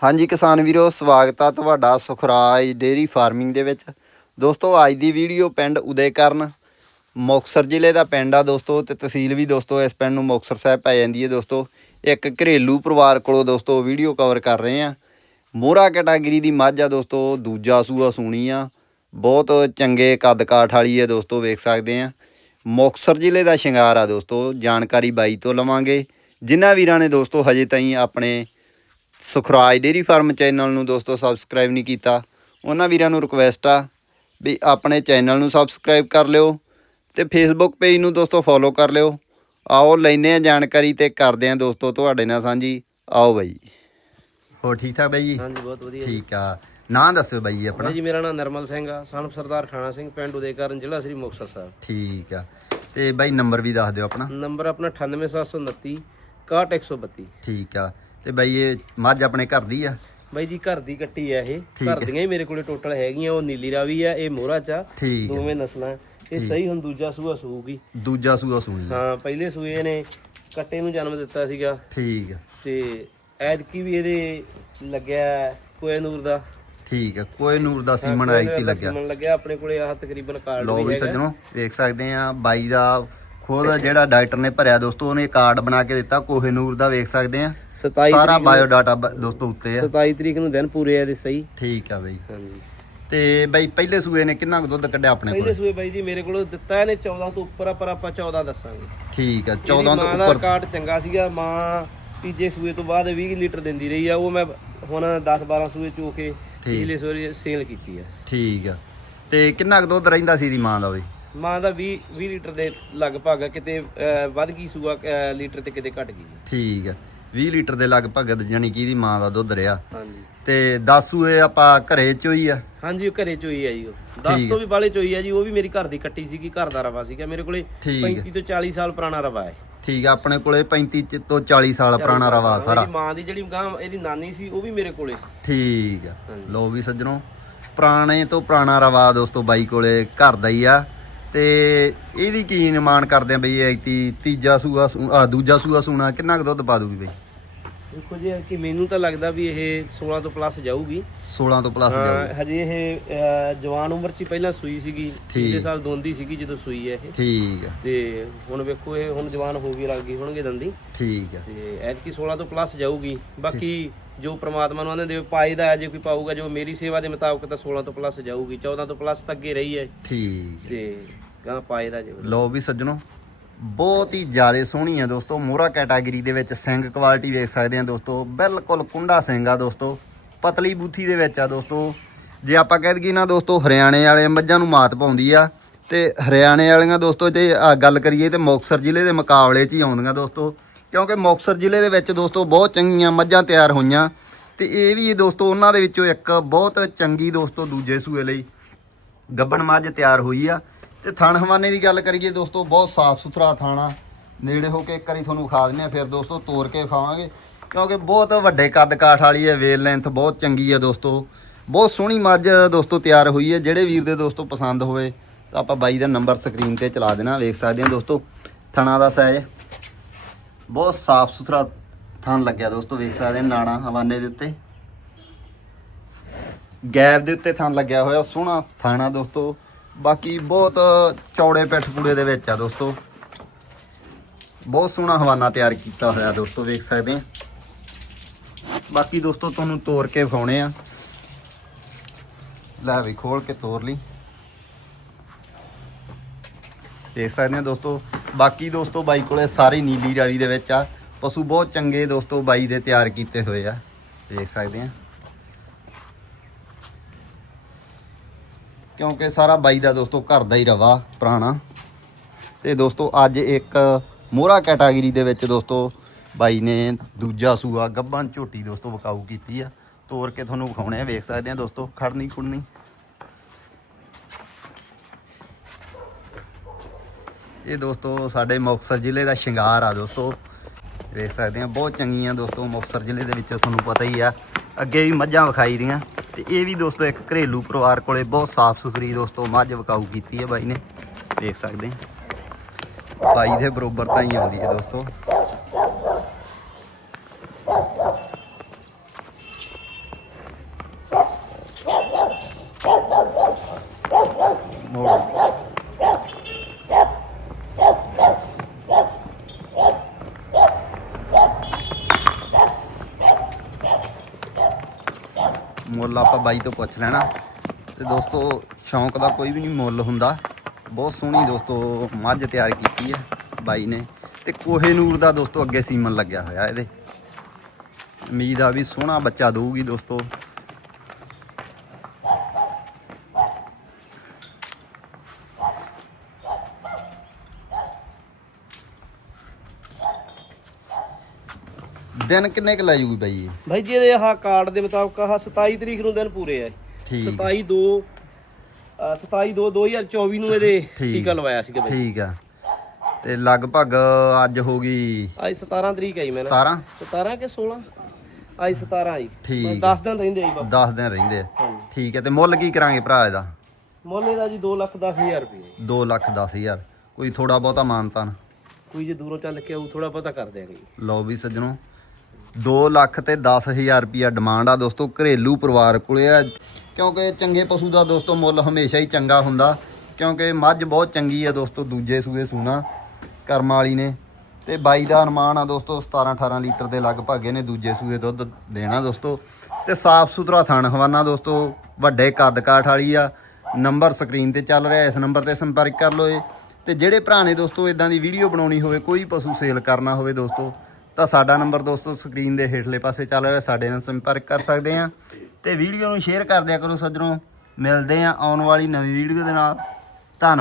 ਹਾਂਜੀ ਕਿਸਾਨ ਵੀਰੋ, ਸਵਾਗਤ ਆ ਤੁਹਾਡਾ ਸੁਖਰਾਜ ਡੇਰੀ ਫਾਰਮਿੰਗ ਦੇ ਵਿੱਚ। ਦੋਸਤੋ, ਅੱਜ ਦੀ ਵੀਡੀਓ ਪਿੰਡ ਉਦੇਕਰਨ, ਮੁਕਤਸਰ ਜ਼ਿਲ੍ਹੇ ਦਾ ਪਿੰਡ ਆ ਦੋਸਤੋ ਤੇ ਤਹਿਸੀਲ ਵੀ ਦੋਸਤੋ ਇਸ ਪਿੰਡ ਨੂੰ ਮੁਕਤਸਰ ਸਾਹਿਬ ਪੈ ਜਾਂਦੀ ਹੈ ਦੋਸਤੋ। ਇੱਕ ਘਰੇਲੂ ਪਰਿਵਾਰ ਕੋਲੋਂ ਦੋਸਤੋ ਵੀਡੀਓ ਕਵਰ ਕਰ ਰਹੇ ਆ ਮੋਹਰਾ ਕੈਟਾਗਰੀ ਦੀ ਮੱਝ ਆ ਦੋਸਤੋ, ਦੂਜਾ ਸੂਆ ਸੂਣੀ ਆ। ਬਹੁਤ ਚੰਗੇ ਕੱਦ ਕਾਠ ਵਾਲੀ ਹੈ ਦੋਸਤੋ, ਵੇਖ ਸਕਦੇ ਆ ਮੁਕਤਸਰ ਜ਼ਿਲ੍ਹੇ ਦਾ ਸ਼ਿੰਗਾਰ ਆ ਦੋਸਤੋ, ਜਾਣਕਾਰੀ ਬਾਈ ਤੋਂ ਲਵਾਂਗੇ। ਜਿਨ੍ਹਾਂ ਵੀਰਾਂ ਨੇ ਦੋਸਤੋ ਹਜੇ ਤਾਈਂ ਆਪਣੇ ਸੁਖਰਾਜ ਡੇਰੀ ਫਾਰਮ ਚੈਨਲ ਨੂੰ ਦੋਸਤੋ ਸਬਸਕ੍ਰਾਈਬ ਨਹੀਂ ਕੀਤਾ। ਉਹਨਾਂ ਵੀਰਾਂ ਨੂੰ ਰਿਕੁਐਸਟ ਆ ਵੀ ਆਪਣੇ ਚੈਨਲ ਨੂੰ ਸਬਸਕ੍ਰਾਈਬ ਕਰ ਲਿਓ ਤੇ ਫੇਸਬੁੱਕ ਪੇਜ ਨੂੰ ਦੋਸਤੋ ਫੋਲੋ ਕਰ ਲਿਓ। ਆਓ ਲੈਨੇ ਆ ਜਾਣਕਾਰੀ ਤੇ ਕਰਦੇ ਆ ਦੋਸਤੋ ਤੁਹਾਡੇ ਨਾਲ ਸਾਂਝੀ। ਆਓ ਬਾਈ। ਹੋ ਠੀਕ ਠਾਕ ਬਾਈ ਜੀ? ਹਾਂਜੀ ਬਹੁਤ ਵਧੀਆ ਠੀਕ ਆ। ਨਾਂ ਦੱਸਿਓ ਬਾਈ ਜੀ ਆਪਣਾ। ਜੀ ਮੇਰਾ ਨਾਮ ਨਰਮਲ ਸਿੰਘ ਆ। ਸਨਪ ਸਰਦਾਰ ਠਾਣਾ ਸਿੰਘ ਪਿੰਡ ਉਦੇਕਰਨ ਜ਼ਿਲ੍ਹਾ ਸ੍ਰੀ ਮੁਕਤਸਰ ਸਾਹਿਬ। ਠੀਕ ਆ। ਤੇ ਬਾਈ ਨੰਬਰ ਵੀ ਦੱਸ ਦਿਓ ਆਪਣਾ। ਨੰਬਰ ਆਪਣਾ 98729 61132 ਠੀਕ ਆ। ਤੇ ਬਾਈ ਇਹ ਮੱਝ ਆਪਣੇ ਘਰ ਦੀ ਆ। ਬਾਈ ਜੀ ਘਰ ਦੀ ਕੱਟੀ ਆ ਇਹ। ਘਰ ਦੀਆਂ ਹੀ ਮੇਰੇ ਕੋਲੇ ਟੋਟਲ ਹੈਗੀਆਂ ਉਹ ਨੀਲੀ ਰਾਵੀ ਆ ਇਹ ਮੋਹਰਾ ਚ ਦੋਵੇਂ ਨਸਲਾਂ। ਇਹ ਸਹੀ ਹੁਣ ਦੂਜਾ ਸੂਆ ਸੂਗੀ। ਦੂਜਾ ਸੂਆ ਸੁਣੀ ਹਾਂ ਪਹਿਲੇ ਸੂਏ ਨੇ ਕੱਟੇ ਨੂੰ ਜਨਮ ਦਿੱਤਾ ਸੀਗਾ। ਠੀਕ ਆ। ਤੇ ਐਤਕੀ ਵੀ ਇਹਦੇ ਲੱਗਿਆ ਕੋਇਨੂਰ ਦਾ। ਠੀਕ ਆ ਕੋਈ ਨੂਰ ਦਾ ਸੀਮਨ ਆਈ ਤੀ ਲੱਗਿਆ। ਲੱਗਿਆ ਆਪਣੇ ਕੋਲੇ ਆਹ ਤਕਰੀਬਨ ਕਾਰਡ ਲੋ ਵੀ ਵੀ ਹੈਗਾ। ਸੱਜਣੋ ਵੇਖ ਸਕਦੇ ਆ ਬਾਈ ਦਾ ਖੁਦ ਜਿਹੜਾ ਡਾਕਟਰ ਨੇ ਭਰਿਆ ਦੋਸਤੋ ਉਹਨੇ ਕਾਰਡ ਬਣਾ ਕੇ ਦਿੱਤਾ ਕੋਹੇਨੂਰ ਦਾ ਵੇਖ ਸਕਦੇ ਆ। 27 ਸਾਰਾ ਬਾਇਓ ਡਾਟਾ ਦੋਸਤੋ ਉੱਤੇ ਆ। 27 ਤਰੀਕ ਨੂੰ ਦਿਨ ਪੂਰੇ ਆ ਇਹਦੇ ਸਹੀ। ਠੀਕ ਆ ਬਾਈ। ਹਾਂਜੀ। ਤੇ ਬਾਈ ਪਹਿਲੇ ਸੂਏ ਨੇ ਕਿੰਨਾ ਕੁ ਦੁੱਧ ਕੱਢਿਆ ਆਪਣੇ ਪਹਿਲੇ ਕੋਲ? ਸੂਏ ਬਾਈ ਜੀ ਮੇਰੇ ਕੋਲ ਦਿੱਤਾ ਇਹਨੇ 14 ਤੋਂ ਉੱਪਰ ਆ ਪਰ ਆਪਾਂ 14 ਦੱਸਾਂਗੇ। ਠੀਕ ਆ ਇਹਦੀ 14 ਤੋਂ ਦਾ ਉੱਪਰ। ਕਾਰਡ ਚੰਗਾ ਸੀਗਾ ਮਾਂ ਤੀਜੇ ਸੂਏ ਤੋਂ ਬਾਅਦ 20 ਲੀਟਰ ਦਿੰਦੀ ਰਹੀ ਆ ਉਹ ਮੈਂ ਹੁਣ 10 12 ਸੂਏ ਚੋ ਕੇ ਪਿਛਲੇ ਸੂਏ ਸੇਲ ਕੀਤੀ ਆ। ਠੀਕ ਆ। ਤੇ ਕਿੰਨਾ ਕੁ ਦੁੱਧ ਰਹਿੰਦਾ ਸੀ ਦੀ ਮਾਂ ਦਾ ਬਈ? ਮਾਂ ਦਾ 20 20 ਲੀਟਰ ਦੇ ਲਗਭਗ ਆ, ਕਿਤੇ ਅਹ, ਵੱਧ ਗਈ ਸੂਆ ਅਹ, ਲੀਟਰ ਤੇ ਕਿਤੇ ਘਟ ਗਈ। ਠੀਕ ਆ। 20 ਲੀਟਰ ਦੇ ਲਗਭਗ ਜਾਨੀ ਕਿ ਇਹਦੀ ਮਾਂ ਦਾ ਦੁੱਧ ਰਿਹਾ। ਹਾਂਜੀ। ਤੇ 10 ਸੂਏ ਆਪਾਂ ਘਰੇ ਚ ਹੋਈ ਆ? ਹਾਂਜੀ ਉਹ ਘਰੇ ਚੋਈ ਆ ਜੀ ਉਹ। 10 ਤੋਂ ਵੀ ਬਾਲੇ ਚੋਈ ਆ ਜੀ ਉਹ ਵੀ ਮੇਰੀ ਘਰ ਦੀ ਕੱਟੀ ਸੀਗੀ ਘਰ ਦਾ ਰਵਾ ਸੀਗਾ। ਮੇਰੇ ਕੋਲੇ ਠੀਕ ਆ। 35 ਤੋਂ 40 ਸਾਲ ਪੁਰਾਣਾ ਰਵਾ ਹੈ। ਠੀਕ ਆ ਆਪਣੇ ਕੋਲੇ 35 ਚ- ਤੋਂ 40 ਸਾਲ ਪੁਰਾਣਾ ਰਵਾ ਸਾਰਾ। ਇਹਦੀ ਮਾਂ ਦੀ ਜਿਹੜੀ ਗਾਂ ਇਹਦੀ ਨਾਨੀ ਸੀ ਉਹ ਵੀ ਮੇਰੇ ਕੋਲੇ ਸੀ। ਠੀਕ ਆ। ਲੋ ਵੀ ਸੱਜਣੋ ਪੁਰਾਣੇ ਤੋਂ ਪੁਰਾਣਾ ਰਵਾ ਦੋਸਤੋ ਬਾਈ ਕੋਲੇ ਘਰ ਦਾ ਹੀ ਆ। ਤੇ ਇਹਦੀ ਕੀ ਨਿਮਾਣ ਕਰਦੇ ਆ ਬਈ ਐਤੀ ਤੀਜਾ ਸੂਆ ਆ ਦੂਜਾ ਸੂਆ ਸੂਣਾ ਕਿੰਨਾ ਕੁ ਦੁੱਧ ਪਾ ਦੂਗੀ ਬਈ? ਦੇਖੋ ਜੀ ਕਿ ਮੈਨੂੰ ਤਾਂ ਲੱਗਦਾ ਵੀ ਇਹ 16 ਤੋਂ ਪਲੱਸ ਜਾਊਗੀ। 16 ਤੋਂ ਪਲੱਸ ਜਾਊ ਹਾਂ, ਹਜੇ ਇਹ ਜਵਾਨ ਉਮਰ 'ਚ ਪਹਿਲਾਂ ਸੂਈ ਸੀਗੀ ਪਿਛਲੇ ਸਾਲ ਦੋਂਦੀ ਸੀਗੀ ਜਦੋਂ ਸੂਈ ਹੈ ਇਹ। ਠੀਕ ਆ। ਤੇ ਹੁਣ ਵੇਖੋ ਇਹ ਹੁਣ ਜਵਾਨ ਹੋ ਗਈ ਲੱਗ ਗਈ ਹੋਣਗੇ ਦੰਦੀ। ਠੀਕ ਆ। ਤੇ ਐਤਕੀ 16 ਤੋਂ ਪਲੱਸ ਜਾਊਗੀ। ਬਾਕੀ ਜੋ ਪ੍ਰਮਾਤਮਾ ਨੂੰ ਆਂਦੇ ਦੇ ਪਾਏਦਾ ਹੈ ਜੇ ਕੋਈ ਪਾਊਗਾ ਜੋ ਮੇਰੀ ਸੇਵਾ ਦੇ ਮੁਤਾਬਕ ਤਾਂ 16 ਤੋਂ ਪਲੱਸ ਜਾਊਗੀ 14 ਤੋਂ ਪਲੱਸ ਤਾਂ ਅੱਗੇ ਰਹੀ ਹੈ। ਠੀਕ। ਤੇ ਗਾਂ ਪਾਏਦਾ ਜੇ ਲੋ ਵੀ ਸੱਜਣੋ ਬਹੁਤ ਹੀ ਜ਼ਿਆਦਾ ਸੋਹਣੀ ਆ ਦੋਸਤੋ ਮੋਹਰਾ ਕੈਟਾਗਰੀ ਦੇ ਵਿੱਚ ਸਿੰਘ ਕੁਆਲਿਟੀ ਵੇਖ ਸਕਦੇ ਆ ਦੋਸਤੋ ਬਿਲਕੁਲ ਕੁੰਡਾ ਸਿੰਘ ਆ ਦੋਸਤੋ ਪਤਲੀ ਬੂਥੀ ਦੇ ਵਿੱਚ ਆ ਦੋਸਤੋ। ਜੇ ਆਪਾਂ ਕਹਿ ਦਈਏ ਨਾ ਦੋਸਤੋ ਹਰਿਆਣੇ ਵਾਲੇ ਮੱਝਾਂ ਨੂੰ ਮਾਤ ਪਾਉਂਦੀ ਆ ਤੇ ਹਰਿਆਣੇ ਵਾਲੀਆਂ ਦੋਸਤੋ ਜੇ ਗੱਲ ਕਰੀਏ ਤੇ ਮੁਕਤਸਰ ਜ਼ਿਲ੍ਹੇ ਦੇ ਮੁਕਾਬਲੇ 'ਚ ਹੀ ਆਉਂਦੀਆਂ ਦੋਸਤੋ। ਕਿਉਂਕਿ ਮੁਕਤਸਰ ਜ਼ਿਲ੍ਹੇ ਦੇ ਵਿੱਚ ਦੋਸਤੋ ਬਹੁਤ ਚੰਗੀਆਂ ਮੱਝਾਂ ਤਿਆਰ ਹੋਈਆਂ ਤੇ ਇਹ ਵੀ ਦੋਸਤੋ ਉਹਨਾਂ ਦੇ ਵਿੱਚੋਂ ਇੱਕ ਬਹੁਤ ਚੰਗੀ ਦੋਸਤੋ ਦੂਜੇ ਸੂਏ ਲਈ ਗੱਬਣ ਮੱਝ ਤਿਆਰ ਹੋਈ ਆ। ਤੇ ਥਣ ਹਵਾਨੇ ਦੀ ਗੱਲ ਕਰੀਏ ਦੋਸਤੋ, ਬਹੁਤ ਸਾਫ਼ ਸੁਥਰਾ ਥਾਣਾ। ਨੇੜੇ ਹੋ ਕੇ ਇੱਕ ਵਾਰੀ ਤੁਹਾਨੂੰ ਖਾ ਦਿੰਦੇ ਆ, ਫਿਰ ਦੋਸਤੋ ਤੋੜ ਕੇ ਖਾਵਾਂਗੇ ਕਿਉਂਕਿ ਬਹੁਤ ਵੱਡੇ ਕੱਦ ਕਾਠ ਵਾਲੀ ਹੈ ਵੇਲ ਲੈਂਥ ਬਹੁਤ ਚੰਗੀ ਹੈ ਦੋਸਤੋ। ਬਹੁਤ ਸੋਹਣੀ ਮੱਝ ਦੋਸਤੋ ਤਿਆਰ ਹੋਈ ਹੈ। ਜਿਹੜੇ ਵੀਰ ਦੇ ਦੋਸਤੋ ਪਸੰਦ ਹੋਵੇ, ਤਾਂ ਆਪਾਂ ਬਾਈ ਦਾ ਨੰਬਰ ਸਕਰੀਨ ਤੇ ਚਲਾ ਦੇਣਾ, ਵੇਖ ਸਕਦੇ ਆ ਦੋਸਤੋ। ਥਣਾ ਦਾ ਸਾਈਜ਼ ਬਹੁਤ ਸਾਫ਼ ਸੁਥਰਾ ਥਾਂ ਲੱਗਿਆ ਦੋਸਤੋ, ਵੇਖ ਸਕਦੇ ਆ ਹਵਾਨੇ ਦੇ ਉੱਤੇ। ਗੈਪ ਦੇ ਉੱਤੇ ਥਣ ਲੱਗਿਆ ਹੋਇਆ, ਸੋਹਣਾ ਥਾਣਾ ਦੋਸਤੋ। ਬਾਕੀ ਬਹੁਤ ਚੌੜੇ ਪਿੱਠ ਪੂੜੇ ਦੇ ਵਿੱਚ ਆ ਦੋਸਤੋ। ਬਹੁਤ ਸੋਹਣਾ ਹਵਾਨਾ ਤਿਆਰ ਕੀਤਾ ਹੋਇਆ ਦੋਸਤੋ, ਵੇਖ ਸਕਦੇ ਆ ਬਾਕੀ ਦੋਸਤੋ, ਤੁਹਾਨੂੰ ਤੋੜ ਕੇ ਵਿਖਾਉਣੇ ਆ। ਲੈ ਵੀ ਖੋਲ ਕੇ ਤੋੜ ਲਈ। ਦੇਖ ਸਕਦੇ ਆ ਦੋਸਤੋ ਬਾਕੀ ਦੋਸਤੋ ਬਾਈ ਕੋਲੇ ਸਾਰੀ ਨੀਲੀ ਰਾਵੀ ਦੇ ਵਿੱਚ ਆ। ਪਸ਼ੂ ਬਹੁਤ ਚੰਗੇ ਦੋਸਤੋ ਬਾਈ ਦੇ ਤਿਆਰ ਕੀਤੇ ਹੋਏ ਆ। ਦੇਖ ਸਕਦੇ ਆ। ਕਿਉਂਕਿ ਸਾਰਾ ਬਾਈ ਦਾ ਦੋਸਤੋ ਘਰ ਦਾ ਹੀ ਰਵਾ ਪੁਰਾਣਾ। ਤੇ ਦੋਸਤੋ ਅੱਜ ਇੱਕ ਮੋਹਰਾ ਕੈਟਾਗਰੀ ਦੇ ਵਿੱਚ ਦੋਸਤੋ ਬਾਈ ਨੇ ਦੂਜਾ ਸੂਆ ਗੱਭਣ ਝੋਟੀ ਦੋਸਤੋ ਵਿਕਾਊ ਕੀਤੀ ਆ। ਤੋੜ ਕੇ ਤੁਹਾਨੂੰ ਵਿਖਾਉਣੇ ਆ, ਵੇਖ ਸਕਦੇ ਆ ਦੋਸਤੋ, ਖੜਨੀ ਖੁੜਨੀ। ਇਹ ਦੋਸਤੋ ਸਾਡੇ ਮੁਕਤਸਰ ਜ਼ਿਲ੍ਹੇ ਦਾ ਸ਼ਿੰਗਾਰ ਆ ਦੋਸਤੋ। ਵੇਖ ਸਕਦੇ ਆ, ਬਹੁਤ ਚੰਗੀਆਂ ਦੋਸਤੋ ਮੁਕਤਸਰ ਜ਼ਿਲ੍ਹੇ ਦੇ ਵਿੱਚ ਤੁਹਾਨੂੰ ਪਤਾ ਹੀ ਆ। ਅੱਗੇ ਵੀ ਮੱਝਾਂ ਵਿਖਾਈ ਦੀਆਂ। ਤੇ ਇਹ ਵੀ ਦੋਸਤੋ ਇੱਕ ਘਰੇਲੂ ਪਰਿਵਾਰ ਕੋਲੇ ਬਹੁਤ ਸਾਫ਼ ਸੁਥਰੀ ਦੋਸਤੋ ਮੱਝ ਵਿਕਾਊ ਕੀਤੀ ਹੈ ਬਾਈ ਨੇ। ਵੇਖ ਸਕਦੇ ਆ। ਬਾਈ ਦੇ ਬਰੋਬਰ ਤਾਂ ਹੀ ਆਉਂਦੀ ਹੈ ਦੋਸਤੋ। ਮੁੱਲ ਆਪਾਂ ਬਾਈ ਤੋਂ ਪੁੱਛ ਲੈਣਾ। ਤੇ ਦੋਸਤੋ, ਸ਼ੌਂਕ ਦਾ ਕੋਈ ਵੀ ਨਹੀਂ ਮੁੱਲ ਹੁੰਦਾ। ਬਹੁਤ ਸੋਹਣੀ ਦੋਸਤੋ, ਮੱਝ ਤਿਆਰ ਕੀਤੀ ਹੈ ਬਾਈ ਨੇ। ਤੇ ਕੋਹੇ ਨੂਰ ਦਾ ਦੋਸਤੋ ਅੱਗੇ ਸੀਮਨ ਲੱਗਿਆ ਹੋਇਆ ਇਹਦੇ। ਉਮੀਦ ਆ ਵੀ ਸੋਹਣਾ ਬੱਚਾ ਦਊਗੀ ਦੋਸਤੋ। ਦਿਨ ਕਿੰਨੇ ਕੁ ਲੈ ਜੂਗੀ ਬਾਈ ਇਹ? ਭਾਈ ਜੀ ਇਹਦੇ ਆਹ ਕਾਰਡ ਦੇ ਮੁਤਾਬਕ ਆਹ 27 ਤਰੀਕ ਨੂੰ ਦਿਨ ਪੂਰੇ ਆ ਠੀਕ। 27 2 27 2 2024 ਨੂੰ ਇਹਦੇ। ਟੀਕਾ ਲਵਾਇਆ ਸੀਗਾ ਬਾਈ। ਠੀਕ ਆ। ਤੇ ਲਗਭਗ ਅੱਜ ਹੋ ਗਈ ਅੱਜ 17 ਤਰੀਕ ਆਈ ਮੈਂ ਨਾ 17 17 ਕਿ 16 ਅੱਜ 17 ਆਈ ਠੀਕ। 10 ਦਿਨ ਰਹਿੰਦੇ ਆਈ ਬਾਬਾ 10 ਦਿਨ ਰਹਿੰਦੇ ਆ। ਠੀਕ ਹੈ ਤੇ ਮੁੱਲ ਕੀ ਕਰਾਂਗੇ ਭਰਾ ਇਹਦਾ? ਮੁੱਲ ਇਹਦਾ ਜੀ 2 ਲੱਖ 10 ਹਜ਼ਾਰ ਰੁਪਏ 2 ਲੱਖ 10 ਹਜ਼ਾਰ। ਕੋਈ ਥੋੜਾ ਬਹੁਤਾ ਮਾਨਤਾਨ ਕੋਈ ਜੇ ਦੂਰੋਂ ਚੱਲ ਕੇ ਆਊ ਥੋੜਾ ਬਹੁਤਾ ਕਰ ਦਿਆਂਗੇ ਜੀ। ਲਓ ਵੀ ਸੱਜਣੋ 2 ਲੱਖ ਤੇ 10000 ਰੁਪਿਆ ਡਿਮਾਂਡ ਆ ਦੋਸਤੋ, ਘਰੇਲੂ ਪਰਿਵਾਰ ਕੋਲੇ ਆ। ਕਿਉਂਕਿ ਚੰਗੇ ਪਸ਼ੂ ਦਾ ਦੋਸਤੋ ਮੁੱਲ ਹਮੇਸ਼ਾ ਹੀ ਚੰਗਾ ਹੁੰਦਾ। ਕਿਉਂਕਿ ਮੱਝ ਬਹੁਤ ਚੰਗੀ ਆ ਦੋਸਤੋ, ਦੂਜੇ ਸੂਏ ਸੂਣਾ ਕਰਮ ਵਾਲੀ ਨੇ। ਤੇ ਬਾਈ ਦਾ ਅਨੁਮਾਨ ਆ ਦੋਸਤੋ 17 18 ਲੀਟਰ ਦੇ ਲਗਭਗ ਇਹਨੇ ਦੂਜੇ ਸੂਏ ਦੁੱਧ ਦੇਣਾ ਦੋਸਤੋ। ਤੇ ਸਾਫ਼ ਸੁਥਰਾ ਥਣ ਹਵਾਨਾ ਦੋਸਤੋ, ਵੱਡੇ ਕੱਦ ਕਾਠ ਵਾਲੀ ਆ। ਨੰਬਰ ਸਕਰੀਨ ਤੇ ਚੱਲ ਰਿਹਾ, ਇਸ ਨੰਬਰ ਤੇ ਸੰਪਰਕ ਕਰ ਲਓ ਇਹ। ਤੇ ਜਿਹੜੇ ਭਰਾ ਨੇ ਦੋਸਤੋ ਇਦਾਂ ਦੀ ਵੀਡੀਓ ਬਣਾਉਣੀ ਹੋਵੇ, ਕੋਈ ਪਸ਼ੂ ਸੇਲ ਕਰਨਾ ਹੋਵੇ ਦੋਸਤੋ ਤਾਂ ਸਾਡਾ ਨੰਬਰ ਦੋਸਤੋ ਸਕਰੀਨ ਦੇ ਹੇਠਲੇ ਪਾਸੇ ਚੱਲ ਰਿਹਾ, ਸਾਡੇ ਨਾਲ ਸੰਪਰਕ ਕਰ ਸਕਦੇ ਆ ਤੇ ਵੀਡੀਓ ਨੂੰ ਸ਼ੇਅਰ ਕਰ ਦਿਆ ਕਰੋ ਸੱਜਣੋ। ਮਿਲਦੇ ਆ ਆਉਣ ਵਾਲੀ ਨਵੀਂ ਵੀਡੀਓ ਦੇ ਨਾਲ।